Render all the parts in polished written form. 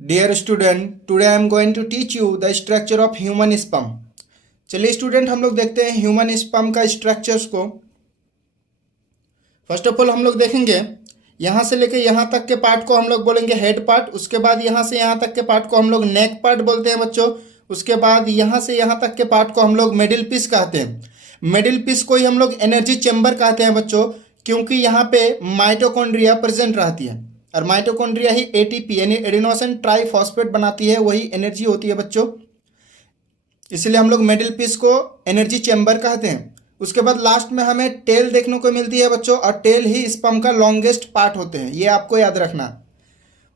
Dear student, today I am going to teach you the structure of human sperm. चलिए student, हम लोग देखते हैं ह्यूमन स्पर्म का स्ट्रक्चर्स को। फर्स्ट ऑफ ऑल हम लोग देखेंगे यहाँ से लेके यहाँ तक के पार्ट को हम लोग बोलेंगे हेड पार्ट। उसके बाद यहाँ से यहाँ तक के पार्ट को हम लोग नेक पार्ट बोलते हैं बच्चों। उसके बाद यहाँ से यहाँ तक के पार्ट को हम लोग मिडिल पीस कहते हैं। मिडिल पीस को ही हम लोग एनर्जी चेम्बर कहते हैं बच्चों, क्योंकि यहाँ पे माइटोकॉन्ड्रिया प्रेजेंट रहती है और माइटोकॉन्ड्रिया ही एटीपी यानी एडिनोसिन ट्राइफॉस्फेट बनाती है, वही एनर्जी होती है बच्चों। इसलिए हम लोग मिडिल पीस को एनर्जी चेम्बर कहते हैं। उसके बाद लास्ट में हमें टेल देखने को मिलती है बच्चों, और टेल ही स्पर्म का लॉन्गेस्ट पार्ट होते हैं, ये आपको याद रखना।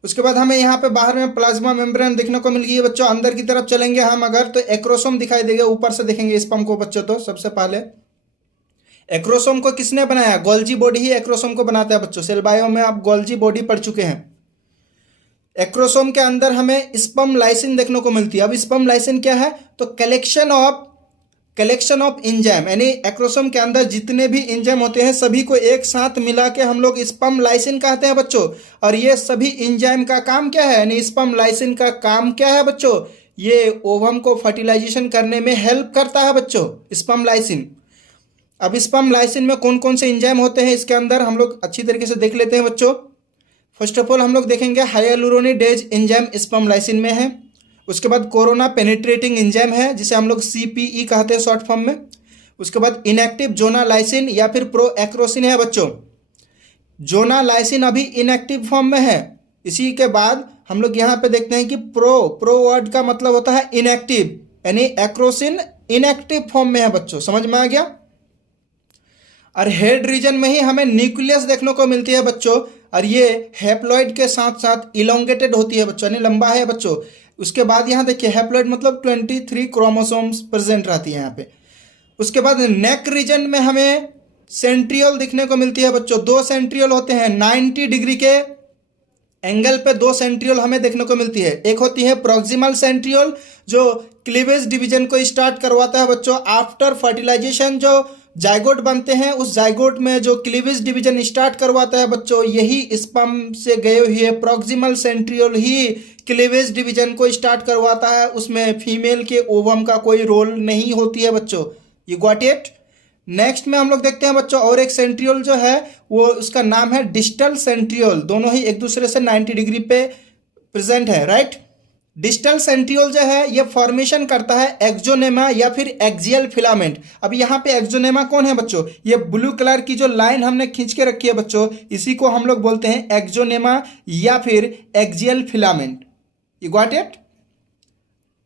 उसके बाद हमें यहाँ पे बाहर में प्लाज्मा मेम्ब्रेन देखने को मिल गई है बच्चों। अंदर की तरफ चलेंगे हम अगर तो एक्रोसोम दिखाई देगा, ऊपर से देखेंगे स्पर्म को बच्चों। तो सबसे पहले एक्रोसोम को किसने बनाया? गोल्जी बॉडी ही एक्रोसोम को बनाता है बच्चों। सेल बायो में आप गोल्जी बॉडी पढ़ चुके हैं। एक्रोसोम के अंदर हमें स्पर्म लाइसिन देखने को मिलती है। अब स्पर्म लाइसिन क्या है? तो कलेक्शन ऑफ एंजाइम, यानी एक्रोसोम के अंदर जितने भी एंजाइम होते हैं सभी को एक साथ मिला के हम लोग स्पर्म लाइसिन कहते हैं बच्चों। और ये सभी एंजाइम का काम क्या है? यानी स्पर्म लाइसिन का काम क्या है बच्चों? ये ओवम को फर्टिलाइजेशन करने में हेल्प करता है बच्चों, स्पर्म लाइसिन। अब स्पर्म लाइसिन में कौन कौन से एंजाइम होते हैं इसके अंदर हम लोग अच्छी तरीके से देख लेते हैं बच्चों। फर्स्ट ऑफ ऑल हम लोग देखेंगे हाइलुरोनिडेज एंजाइम स्पर्म लाइसिन में है। उसके बाद कोरोना पेनिट्रेटिंग एंजाइम है, जिसे हम लोग CPE कहते हैं शॉर्ट फॉर्म में। उसके बाद इनएक्टिव जोना लाइसिन या फिर प्रो एक्रोसिन है बच्चों। जोना लाइसिन अभी इनएक्टिव फॉर्म में है। इसी के बाद हम लोग यहाँ पे देखते हैं कि प्रो वर्ड का मतलब होता है इनएक्टिव, यानी एक्रोसिन इनएक्टिव फॉर्म में है बच्चों। समझ में आ गया? और हेड रीजन में ही हमें न्यूक्लियस देखने को मिलती है बच्चों, और ये हैप्लॉइड के साथ साथ इलोंगेटेड होती है बच्चों, यानी लंबा है बच्चों। उसके बाद यहाँ देखिए हैप्लॉइड मतलब 23 क्रोमोसोम्स प्रेजेंट रहती है यहाँ पे। उसके बाद नेक रीजन में हमें सेंट्रियोल दिखने को मिलती है बच्चों। 2 सेंट्रियोल होते हैं 90 डिग्री के एंगल पे। 2 सेंट्रियोल हमें देखने को मिलती है। एक होती है प्रोक्सिमल सेंट्रियोल जो क्लीवेज डिवीजन को स्टार्ट करवाता है बच्चों। आफ्टर फर्टिलाइजेशन जो जाइगोट बनते हैं, उस जाइगोट में जो क्लीवेज डिवीजन स्टार्ट करवाता है बच्चों, यही स्पर्म से गए हुए प्रोक्सिमल सेंट्रियोल ही क्लीवेज डिवीजन को स्टार्ट करवाता है। उसमें फीमेल के ओवम का कोई रोल नहीं होती है बच्चों। You got it? नेक्स्ट में हम लोग देखते हैं बच्चों और एक सेंट्रियोल जो है वो उसका नाम है डिस्टल सेंट्रियोल। दोनों ही एक दूसरे से 90 डिग्री पे प्रेजेंट है, राइट। डिस्टल सेंट्रियोल जो है ये फॉर्मेशन करता है एक्सोनेमा या फिर एक्सियल फिलामेंट। अब यहाँ पे एक्सोनेमा कौन है बच्चों? ये ब्लू कलर की जो लाइन हमने खींच के रखी है बच्चों, इसी को हम लोग बोलते हैं एक्सोनेमा या फिर axial filament. You got it?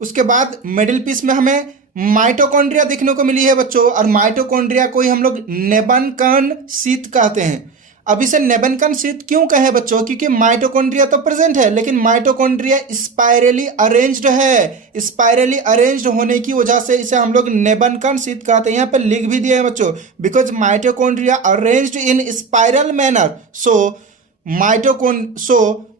उसके बाद मिडिल पीस में हमें माइटोकॉन्ड्रिया देखने को मिली है बच्चों, और माइटोकॉन्ड्रिया को ही हम लोग नेबनकन शीथ कहते हैं। अब इसे नेबनकन शीथ क्यों कहे बच्चों? क्योंकि माइटोकॉन्ड्रिया तो प्रेजेंट है, लेकिन माइटोकॉन्ड्रिया स्पाइरली अरेंज्ड है। स्पाइरली अरेंज्ड होने की वजह से इसे हम लोग नेबनकन शीथ कहते हैं। यहाँ पे लिख भी दिए हैं बच्चों, because mitochondria arranged in spiral manner. So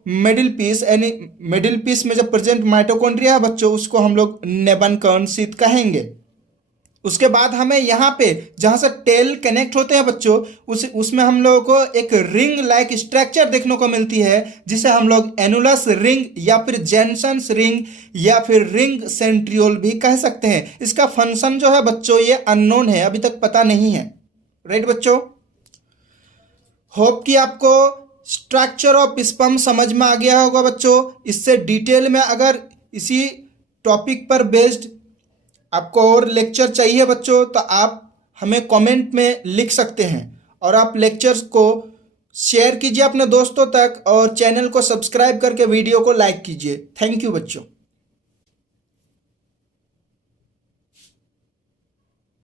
middle piece, यानी मिडिल पीस में जो प्रेजेंट माइटोकॉन्ड्रिया है बच्चों, उसको हम लोग नेबनकन शीथ कहेंगे। उसके बाद हमें यहाँ पे जहाँ से टेल कनेक्ट होते हैं बच्चों, उसमें हम लोगों को एक रिंग लाइक स्ट्रक्चर देखने को मिलती है, जिसे हम लोग एनुलस रिंग या फिर जेनसन्स रिंग या फिर रिंग सेंट्रियोल भी कह सकते हैं। इसका फंक्शन जो है बच्चों ये अननोन है, अभी तक पता नहीं है, राइट बच्चों। होप कि आपको स्ट्रक्चर ऑफ स्पर्म समझ में आ गया होगा बच्चों। इससे डिटेल में अगर इसी टॉपिक पर बेस्ड आपको और लेक्चर चाहिए बच्चों, तो आप हमें कमेंट में लिख सकते हैं, और आप लेक्चर्स को शेयर कीजिए अपने दोस्तों तक, और चैनल को सब्सक्राइब करके वीडियो को लाइक कीजिए। थैंक यू बच्चों।